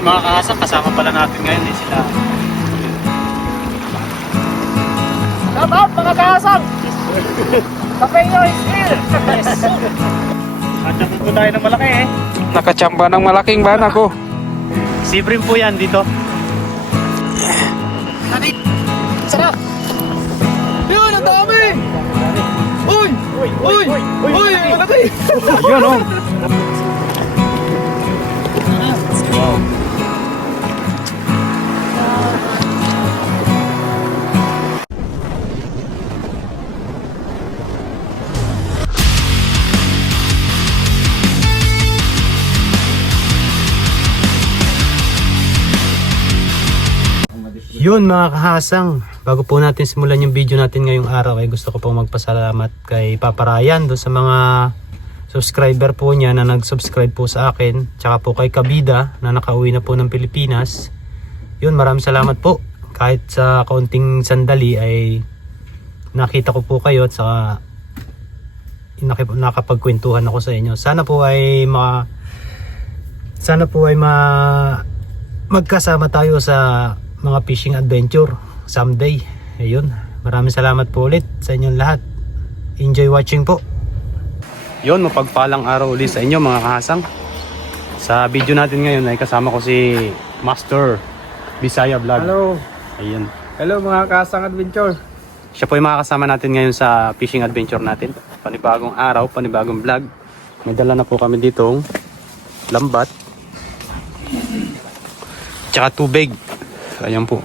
Yun mga kahasang, kasama pala natin ngayon eh sila. Shout out mga kahasang! Kapengyo is here! Yes. At naman po tayo ng malaki eh. Nakachamba ng malaking van ako. Sibrim po yan dito. Nanik! Sarap! Yun! Ang dami! Uy! Uy! Uy! Malaki! Yun oh. Wow. Yun mga kahasang, bago po natin simulan yung video natin ngayong araw ay gusto ko pong magpasalamat kay Papa Ryan doon sa mga subscriber po niya na nag-subscribe po sa akin, tsaka po kay Kabida na nakauwi na po ng Pilipinas. Yun, maraming salamat po. Kahit sa kaunting sandali ay nakita ko po kayo at saka nakapagkwentuhan ako sa inyo. Sana po ay magkasama tayo sa mga fishing adventure someday. Ayun, maraming salamat po ulit sa inyong lahat. Enjoy watching po. Yun, mapagpalang araw ulit sa inyo mga kahasang. Sa video natin ngayon ay kasama ko si Master Bisaya Vlog. Hello. Ayun. Hello mga kahasang adventure. Siya po yung makakasama natin ngayon sa fishing adventure natin. Panibagong araw, panibagong vlog. May dala na po kami ditong lambat tsaka tubig. Ayan po.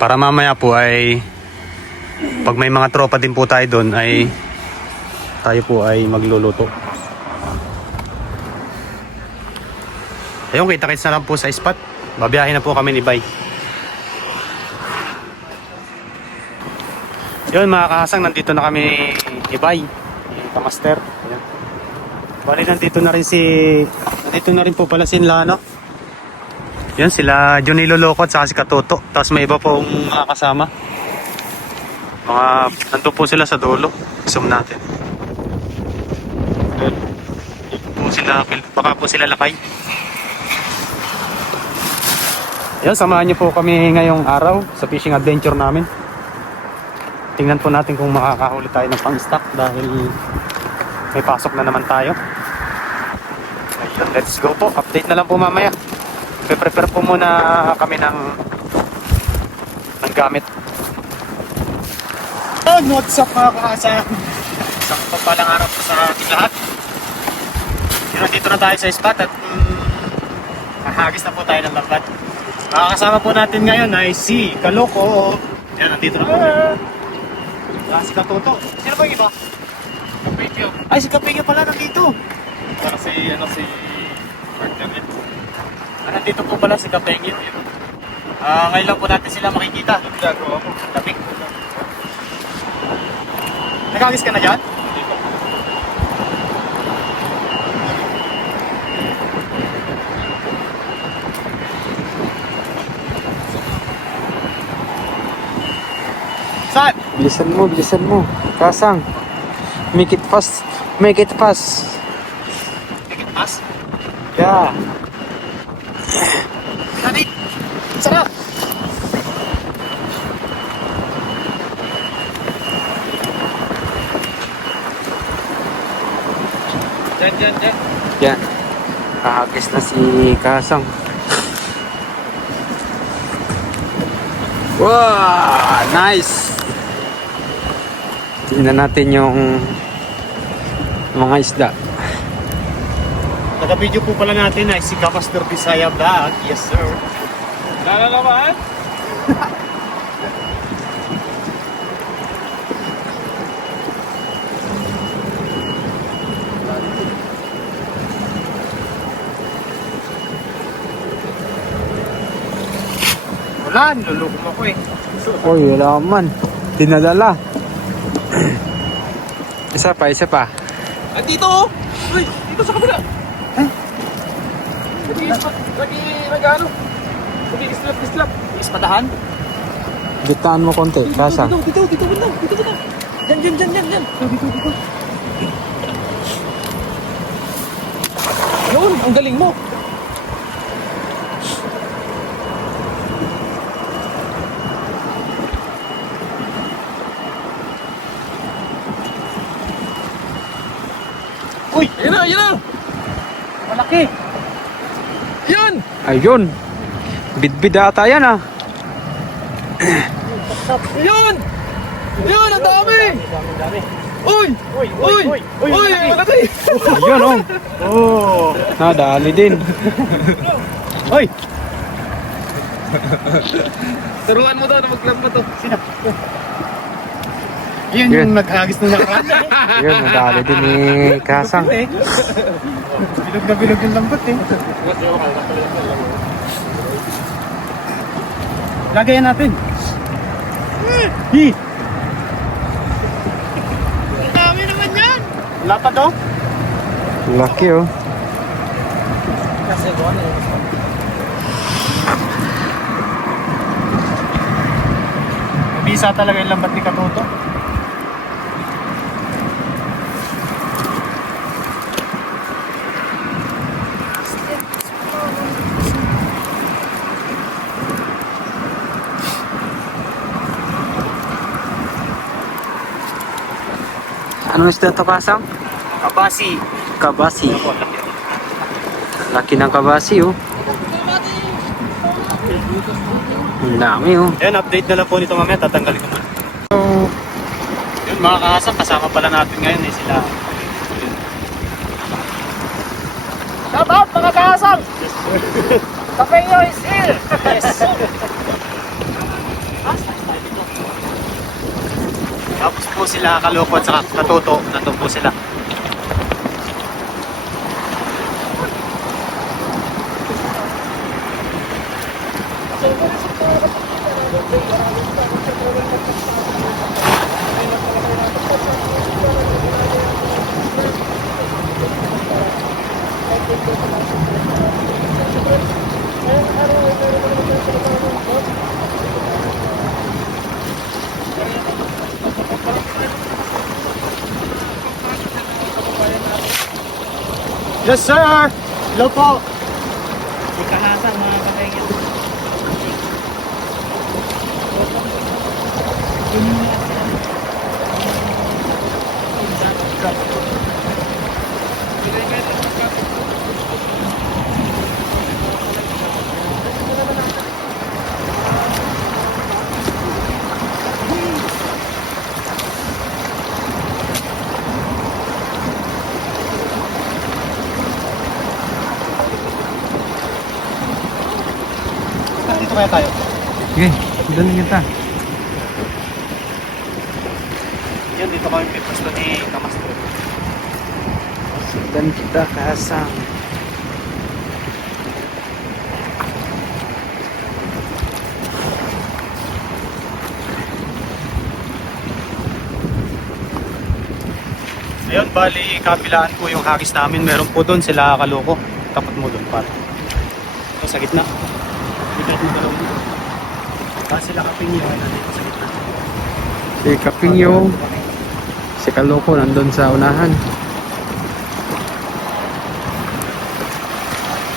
Para mamaya po ay pag may mga tropa din po tayo doon ay tayo po ay magluluto. Ayun, kita-kits na lang po sa spot. Babiyahin na po kami ni Bay. Yun mga kahasang, nandito na kami ni Bay, ni Kamaster. Ayan. Bali nandito na rin po pala sila, no? Yan sila Johnny Lolokot saka si Katoto. Tapos may iba pong mga kasama. Nandun po sila sa dulo. Zoom natin. Baka po sila lakay. Yan, samahan niyo po kami ngayong araw sa fishing adventure namin. Tingnan po natin kung makakahuli tayo ng pang-stock dahil may pasok na naman tayo. Ayun, let's go po. Update na lang po mamaya. Prepare po muna kami ng gamit. What's up mga kahasang? Isang papalang araw po sa ating lahat. Dito na tayo sa spot at hahagis na po tayo ng lambat. Makakasama po natin ngayon ay si Kaloko. Yan, nandito na po. Si Katoto. Sino ba yung iba? Kapengyo. Ay, si Kapengyo pala nandito. Para si partner niya. Nandito po pala si Kapengyo. Ngayon lang po natin sila makikita. Ginagawa po. Tapik. Nagagis ka na dyan? Hindi po. Saan? Bilisan mo. Kasang. Make it fast. Make it fast. Make it fast? Yeah. Nanik! Sarap! Dyan. Yan. Kahagis na si Kasang. Wow! Nice! Tingnan natin yung mga isda. Taga-video po pala natin ay si Kamaster Bisaya Vlog. Yes sir. Lalalaman? Wala, nilulukom ako eh. Uy, wala man. Dinadala. Isa pa. Andito oh! Uy! Dito sa kabila! Lagi nag-ano? Lagi islap. Ispadahan? Gitaan mo konti, Kasang. Dito. Yan. Dito. Yun, ang galing mo. malaki. Yun! Ayun. Bidbid ata yan ah. Yun! Yun, ang dami! Dami. Uy! Uy! Uy! Uy! Malaki! Ayun oh. Oh. Nadali din. Hoy! Turuan mo daw na mag-vlog mo to. Sino? Yun Yun. yung naghagis ng nakaraan. Ayun, nadali din ni Kasang. Eh. Bilog na bilog yung lambot eh. Lagayan natin. Hi! Dami naman yan! Lapad oh. Laki oh. Kasi doon eh. Mabisa talaga yung lambat ni Katuto. Anong isda to, Kasang? Kabasi. Kabasi. Laki ng kabasi oh. Ang dami oh. Yan, update na lang po nito mamaya. Tatanggalin ko muna. So, Yun mga kahasang, kasama pala natin ngayon eh sila. Shout out mga kasang! Kapeyo is here! Yes. Tapos po sila Kaloko at saka Katuto. Nandun po sila. Yes sir! Hello po! Ikahasang mga kapengit. Dito kaya tayo? sige, dali kita. Yan, dito kami may pwesto ni Kamastro. Dan kita, Kasang. Ayun, bali kabilaan po yung hagis namin. Meron po doon sila Kaloko. Tapat mo doon pare. Ito sa gitna. Dito mo doon. Sila Kapingyo nandito sa gitna. Si Kapingyo, si Kaloko nandun sa unahan.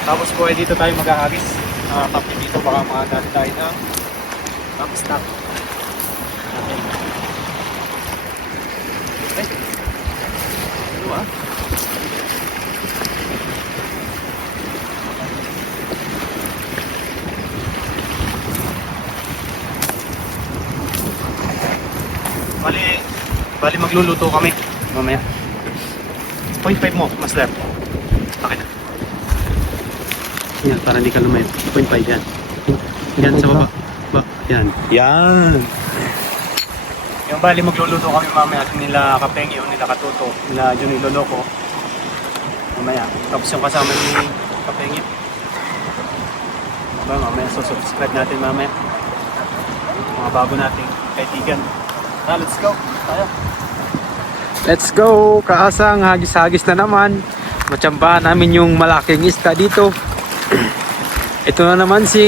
Tapos po ay dito tayo maghahagis. Kapit dito baka makagali tayo ng top stock. Okay. Ano ah? Bali magluluto kami mamaya. 0.5 mo, master. Bakit na? Yan, para hindi ka lumayo. 0.5 yan. Yan sa baba. Yan. Yan. Yung bali magluluto kami mamaya nila Kapengyo, nila Katuto, nila Johnny Loloco. Mamaya. Tapos yung kasama ni Kapengyo. Mamaya subscribe natin mamaya. Mga bago nating kaibigan. Let's go. Tayo. Let's go, Kaasang. Hagis-hagis na naman. Matsambahan namin yung malaking isda dito. Ito na naman si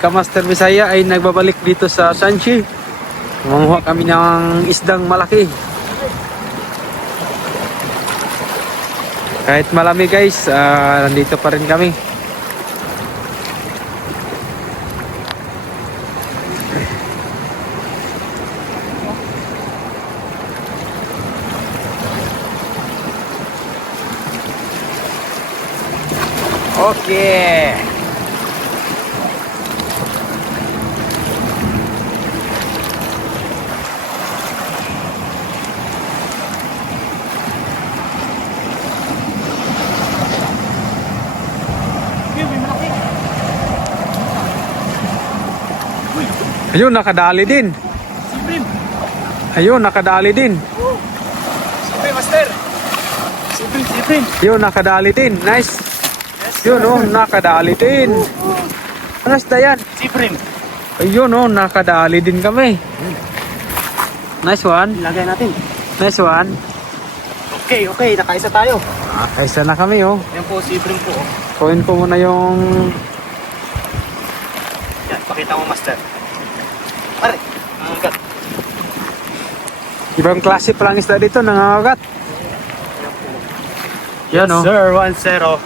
Kamaster Bisaya ay nagbabalik dito sa Sanchi. Manguha kami ng isdang malaki. Kahit malamig guys, nandito pa rin kami. Okay. Ayun, nakadali din. Siprim. Ayun, nakadali din. Siprim, master. Siprim, siprim. Yun, nakadali din. Nice. Yes. Yun, oh, nakadali din. Ano sa yan? Siprim. Ayun, oh, nakadali din kami. Nice one. Ilagay natin. Nice one. Okay, okay. Nakaisa tayo. Isa na kami, oh. Yan po, siprim po. Oh. Kunin ko muna yung... Yan, pakita mo, master. Pare. Nangangagat. Ibang klase palang isda dito, nangangagat. Yan, oh. Sir, 1-0.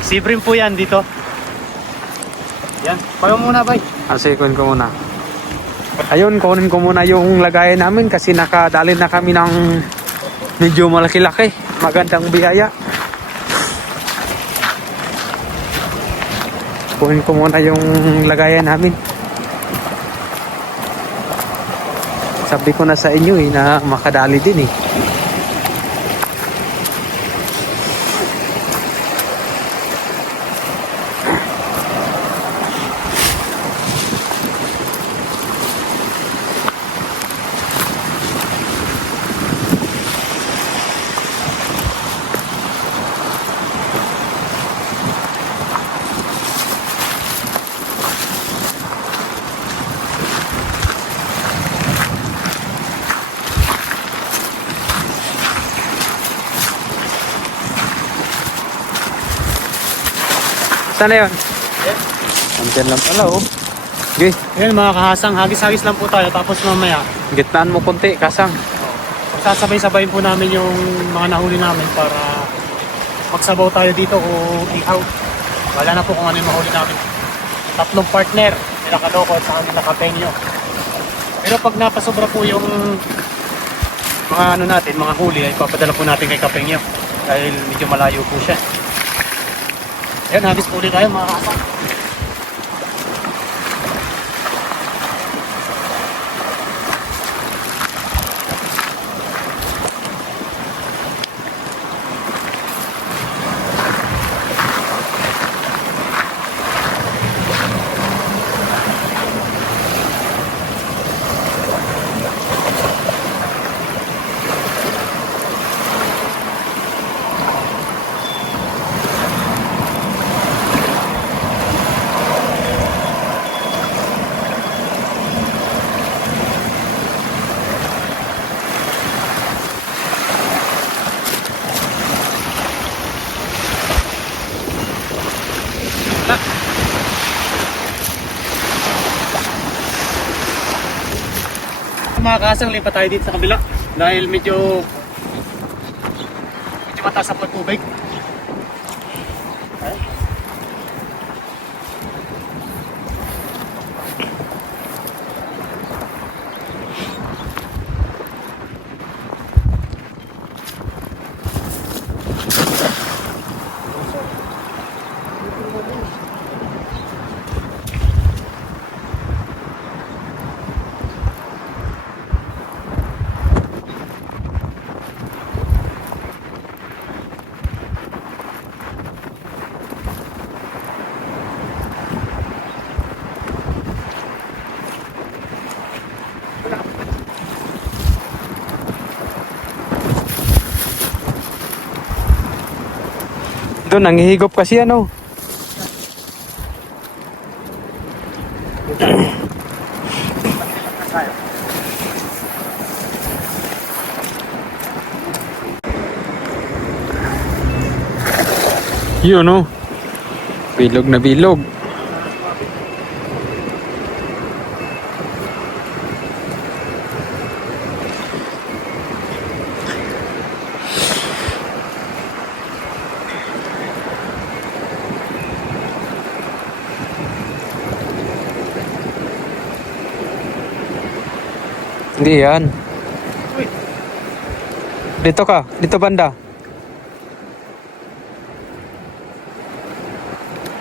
Siprim po yan dito. Yan. Payo muna, bay. Sige, kunin ko muna. Ayun, kunin ko muna yung lagayan namin kasi nakadali na kami ng medyo malaki-laki. Magandang biyaya. Kunin ko muna yung lagayan namin. Sabi ko na sa inyo na makadali din eh. Saan na yun? Andiyan lang pala, oh. Okay, Ayan mga kahasang, hagis-hagis lang po tayo. Tapos mamaya, gitnaan mo konti, kasang. sasabay-sabayin po namin yung mga nahuli namin para magsabaw tayo dito o ihaw. Wala na po kung ano yung mahuli namin. 3 partner, nila Kaloko at saka nila Kapenyo. Pero pag napasobra po yung mga ano natin, mga huli, ay papadala po natin kay Kapenyo. Dahil medyo malayo po siya. Ayan, hagis po ulit tayo mga kasang. Mga kasang, lipat tayo dito sa kabila dahil medyo mataas ang tubig. Okay. Doon, nanghihigop kasi ano. Yun, oh. Bilog na bilog. Hindi yan. Uy. Dito ka. Dito banda.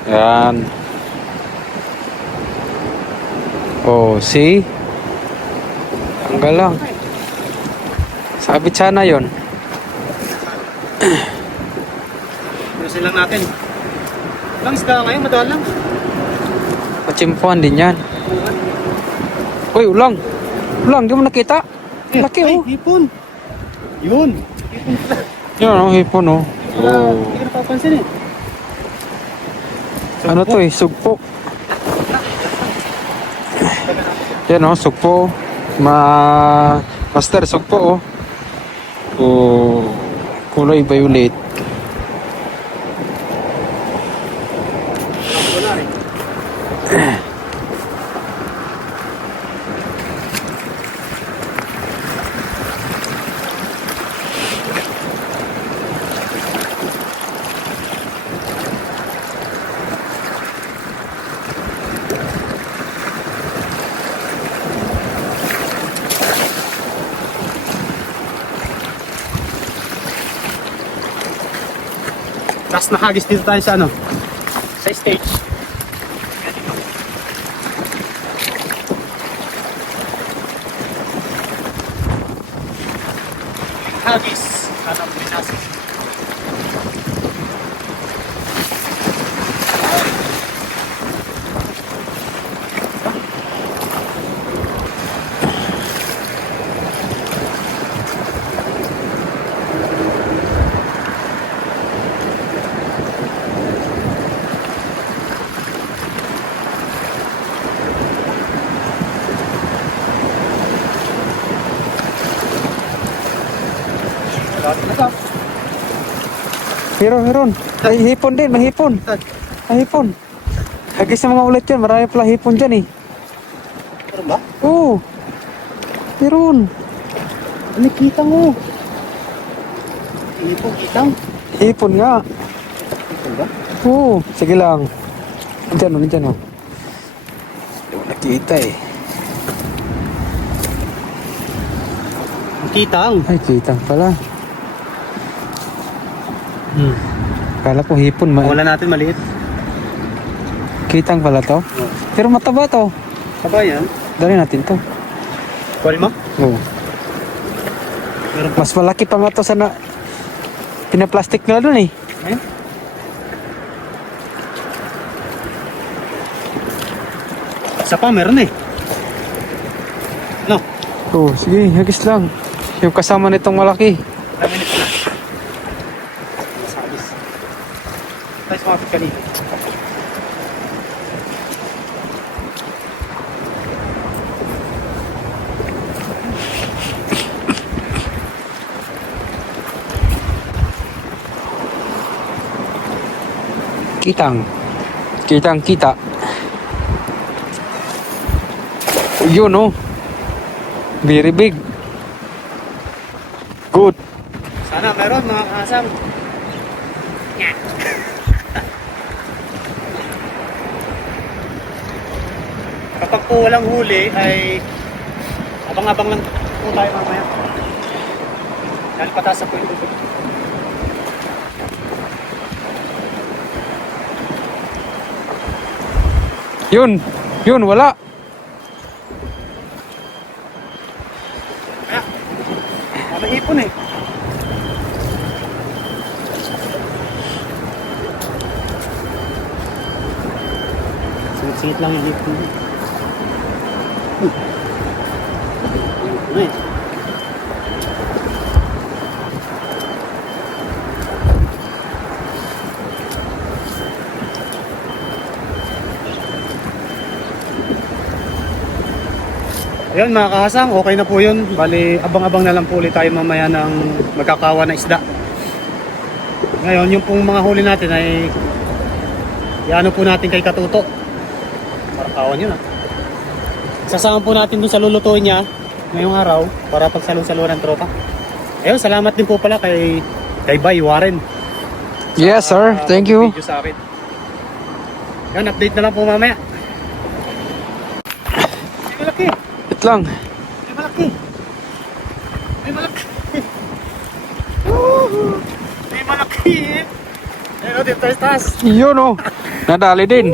Yan. Oh, see? Ang galang. Sabit sana yon. Ayusin lang natin. Lang isda ngayon, madal lang. Machimpuan din yan. Uy, ulang. Ulang, di mo nakita? Laki Ay, oh. hipon. Yun. Hipon pala. Yun oh, hipon oh. Wala, Oh. hindi ka napapansin eh. Ano to eh, sugpo. Yan oh, sugpo. Master, sugpo oh. Oh, kulay violet. Wala rin. Last na hagis dito tayo sa ano? Sa stage. Hagis. Hanap Pinas. Meron. Ay, hipon din, may hipon. May hipon. Hagis na mga ulit yan, marami pala hipon dyan eh. Meron ba? Oo. Meron. Ano kitang mo? Hindi po kitang. Hipon nga. Ito ba? Oo, sige lang. Nandyan oh. Hindi mo nakita eh. Ang kitang. Ay, kitang pala. Kala ko hipon. Wala natin maliit. Kitang pala to. Oh. Pero mataba to. Saba yan. Dali natin to. Kuwal mo? Oo. Meron pa. Mas malaki pa nga to sa pinaplastic nila dun eh. Eh? Isa pa, meron eh. No? Oo, sige, hagis lang. Yung kasama nitong malaki. Ilang minutes na? Masabis. Tayo sumapit kanina. Kita. Yun oh. Very big. Good. Sana meron mga kasam. Kapag po walang huli ay abang-abang lang po tayo mamaya. Dahil pataas po yung tubig. Yun, wala. May hipon eh. Singit-singit lang yung hipon. Ay. Ayun mga kahasang, okay na po yun. Bali, abang-abang na lang po ulit tayo mamaya ng magkakawa na isda. Ngayon, yung pong mga huli natin ay iano po natin kay Katuto. Marakawan yun ah. Sasama po natin dun sa lulutuin niya ngayong araw para pagsalo-salo ng tropa. Ayun, salamat din po pala kay Bay Warren. Yes, sir. Thank you. Video sa akin. Yan, update na lang po mamaya. Ay, malaki. Wait lang. Ay, malaki. Ay, malaki. Woohoo! Ay, malaki. Ayun. dito tayo sa taas. Yun oh. Nadali din.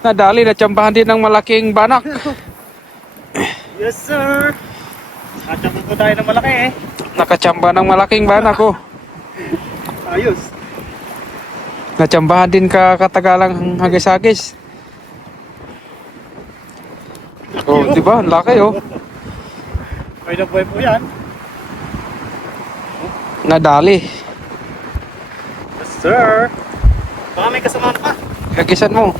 Nadali, natsambahan din ng malaking banak. Yes, sir. Nakachamba po tayo ng malaki eh. Nakachamba ng malaking banak oh. Ayos. Natsambahan din ka katagalang hagis-hagis. Oh, di ba? Ang laki oh. May na buhay po yan. Nadali. Yes, sir. Baka may kasama pa. Hagisan mo.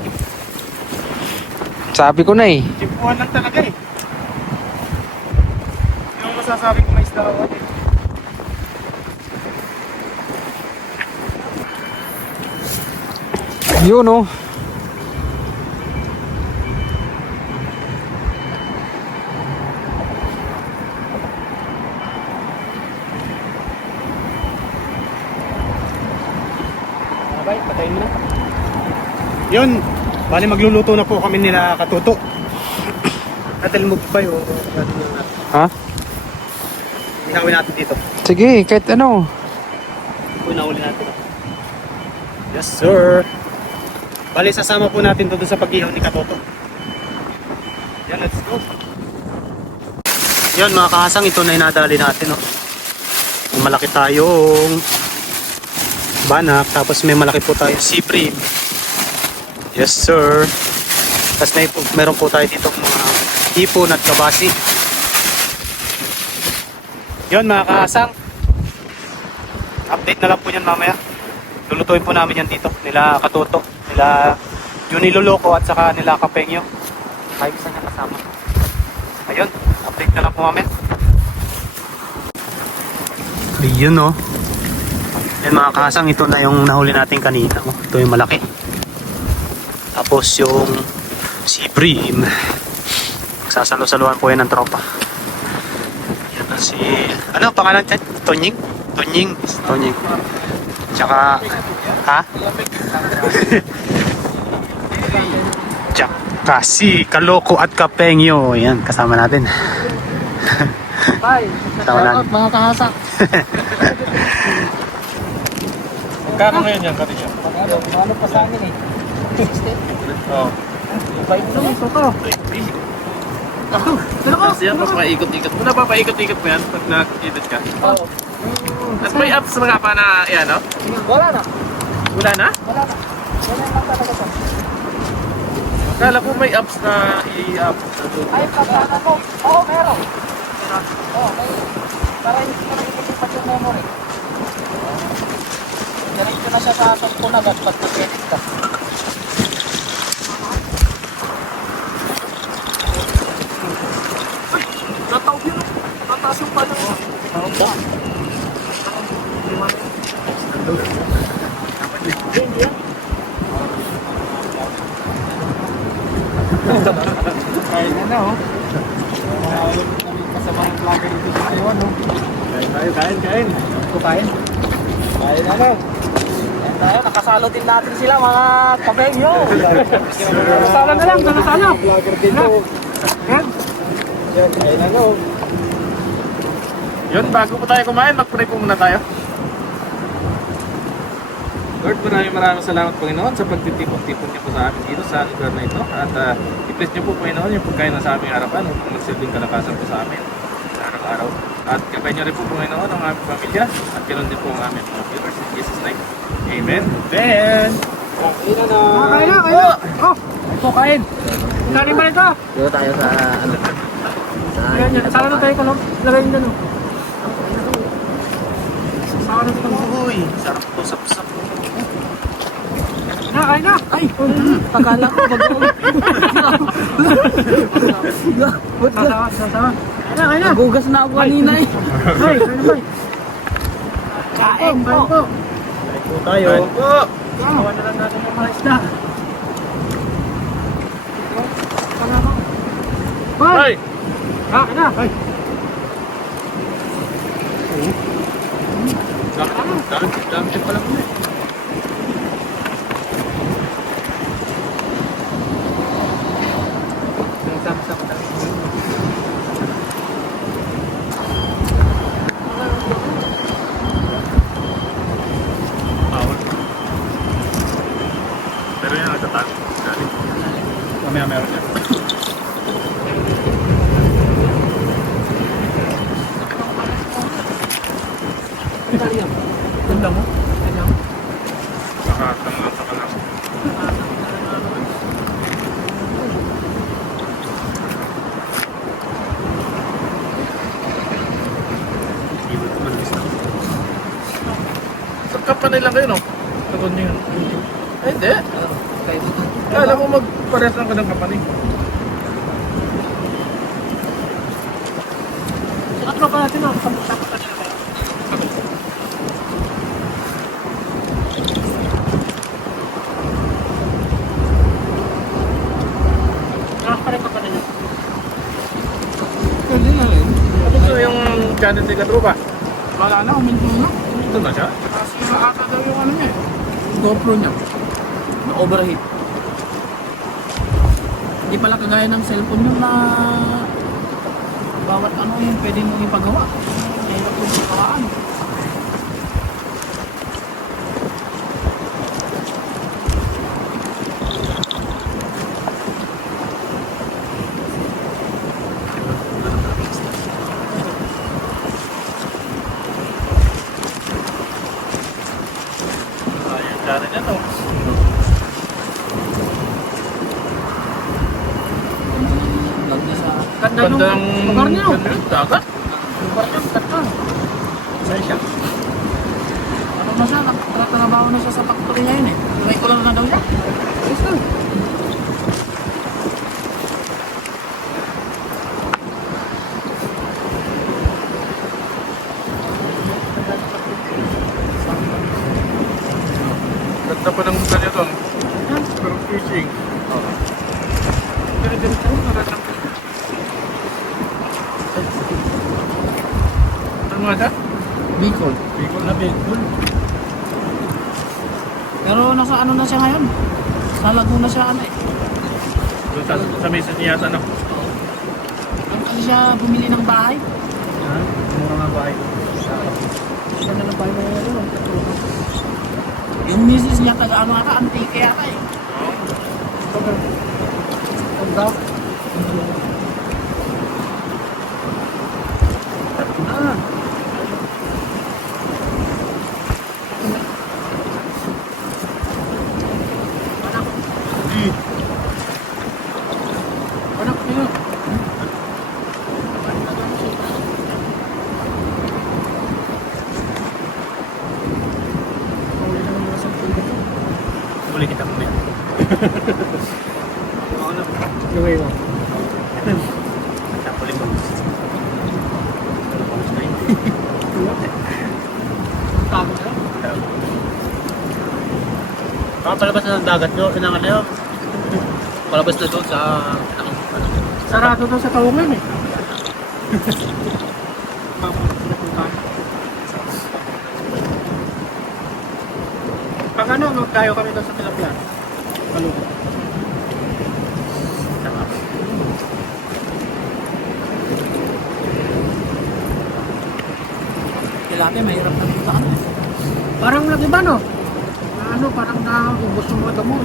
Sabi ko na eh. Chimpuhan lang talaga eh. Yung masasabi ko may isda ako eh. Yun oh. Okay, patayin mo na. Yun, bali magluluto na po kami nila katuto. Natal mo pa yun. Ha? Ihawin natin dito. Sige, kahit ano. Unahuli natin. Yes, sir. Bali, sasama po natin to doon sa pag-ihaw ni Katoto. Yan, let's go. Yan, mga kahasang, ito na inadali natin. Oh. May malaki tayong banak, tapos may malaki po tayong siprim. Yes, sir. Tapos meron po tayo dito mga hipon at kabasi. Yan, mga kahasang. Update na lang po yan mamaya. Lulutuin po namin yan dito. Nila Katoto, nila Juni Loloco at saka nila Kapengyo. Kahit isa niya kasama. Ayun, update na lang po mamaya. Ayun oh. Yan mga kasang, ito na yung nahuli natin kanina. Oh. Ito yung malaki. Tapos yung siprim. Sasalo-saluhan po yan ng tropa. Yan na si... Ano pangalan dyan? Tonying? Tonying. Tonying. Tsaka... Ha? Tsaka si Kaloko at Kapengyo. Yan, kasama natin. Kasama natin. Mga kahasak. Magkano ngayon yan, Katinyo? Ano pa sa amin eh? 60? Oo. Bait naman ito to. Kasi yan, mas paikot-ikot. Muna pa paikot-ikot mo yan pag nag-edit ka. Oo. At may apps na nga pa na, yan, no? Wala na. Wala na? Wala na. Wala lang talaga to. Kala ko may apps na i-up. Ay, pagkana ko. Oo, meron. Oo, may... Para hindi ko nag-iisipan yung memory. Diretso na siya sa cellphone agad pag nag-edit ka. Natawag yun. Tataas yung pala. Kain na na, oh. Kasama ng vlogger dito sa Taiwan, no? Kain. Kain na na. Ayan tayo, nakasalo din natin sila, mga kabengyo. Nakasalo na lang, nakasalo. Vlogger dito. Yan. Yan, kain na no. Yun, bago po tayo kumain, mag-pray po muna tayo. Lord, maraming salamat Panginoon sa pagtitipon-tipon niyo po sa amin dito sa lugar na ito. At i-bless niyo po Panginoon yung pagkain na sa aming harapan upang magsilbing kalakasan po sa amin sa araw-araw. At gabay niyo rin po Panginoon ang aming pamilya at ganoon din po ang aming mga viewers in Jesus' name. Amen. Then, Kain na, kain na. Oh, ito kain. Kain ba ito? Dito tayo sa ano? Sa Yan, yan. Saan na tayo ko lang? Lagay nyo no. Saan na tayo? uy, sarap to, sap-sap. Na, kain na. Ay, Akala ko mag-uwi. sasawa. Kain na, kain na. Nagugas na ako kanina eh. Ay, kain na, boy. Kain po. Kain po tayo. Kawan na lang natin ng mga isda. Boy! Kain na. Ay. Dami siya pala po eh. ba? Mamaya meron yan. Ganda mo? Saka lang. Sa kapanay lang kayo, no? Tagod niyo yun. Ay, hindi. Alam mo magpares lang ka ng kapanay. At pa natin ako, sampot-sampot na siya. Nakakaparin ka pa rin. Pwede na rin. Tapos yung channel ni Katrupa. Wala na, uminto na. Ito na siya. Kasi ata daw yung ano niya eh. GoPro niya. Na-overheat. Hindi pala kagaya ng cellphone yung na bawat ano yung pwede mong ipagawa. Hirap yung pagawaan. Yung channel niya, no? Vlog niya sa... Ganda nung Bandang... lugar niyo. Dagat? Lugar niyo, ganda. Saan siya? Ano na siya, nagtatrabaho na siya sa factory ngayon eh. Try ko lang na daw siya. Ayos na. Ganda pa ng ganito, no? Pero fishing. Ganito mo, maganda. Ano nga siya? Bicol. Bicol na Bicol. Pero nasa ano na siya ngayon? Sa Laguna siya ano eh. Doon sa mesa niya yata, no? Doon kasi siya bumili ng bahay. Mura nga bahay. Siya na ng bahay na yun. Yung misis niya taga ano ata, antike yata eh. Ang daw. Ah. Anak, yun. Uli kita muna. Gawin mo. Tapos mo. Tama na. Palabas na ng dagat nyo, pinangan na yun. Palabas na doon sa... Sarado daw sa Kaungan eh. Pag ano, magtayo kami doon sa Tilapia. Kalugo. Tilapia, mahirap na dito sa ano eh. Parang nag-iba no? Ano, parang naubos yung mga damo.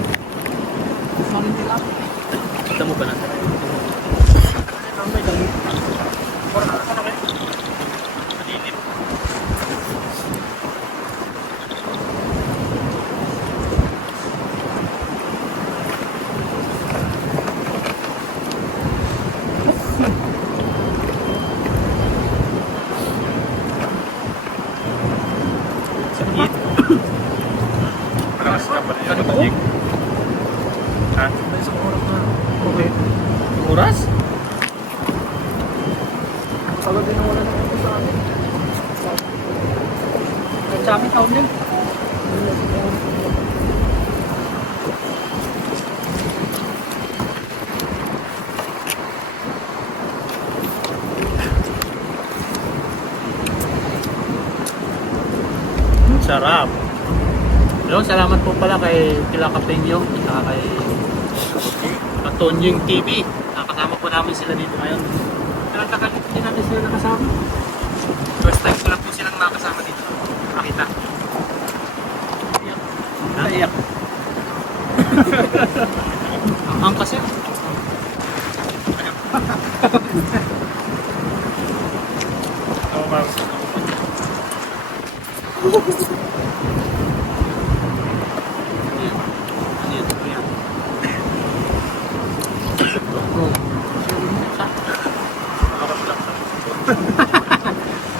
Gusto rin tilapia. Kita mo ba na? Ang may damo. Parang ano kayo? Sakit. Parang sa kapal niya. Matajik. Ha? May isang oras na. Okay. Oras? Pagod din wala na ito sa amin. Kahit sa amin, taon din. Sarap. Hello, salamat po pala kay Kila Kapenyo at kay Tonying TV. Nakasama po namin sila dito ngayon. Nakakakalit din natin sila nakasama. First time ko lang po silang nakasama dito. Makita. Naiyak.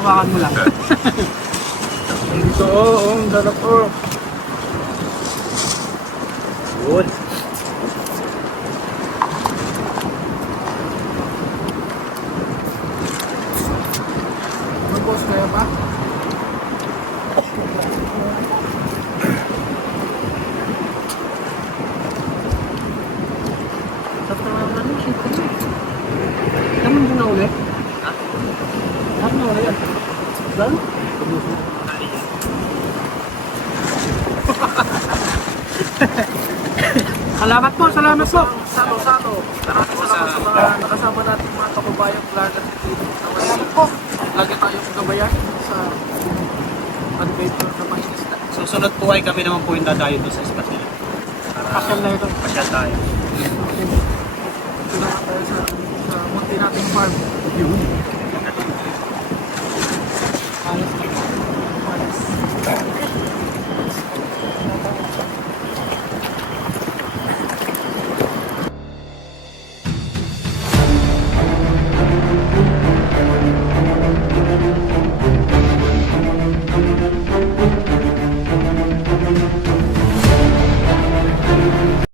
hawakan mo lang. Ito, ang sarap po. Good. Mag-boss kaya pa? Sarap naman namin, siyempre. Kamu din na ulit? Ha? Saan na ulit yan? Saan? Salamat po, salamat po. Sato. Maraming salamat sa mga nakasama natin mga kababayang vlogger dito. Salamat po. Lagi tayong gabayan sa adventure na panginista. Susunod po ay kami naman po yung dadayo doon sa spot nila. Pasyal na ito. Pasyal tayo. Ito naman tayo sa munti nating farm. Alas na. Alas.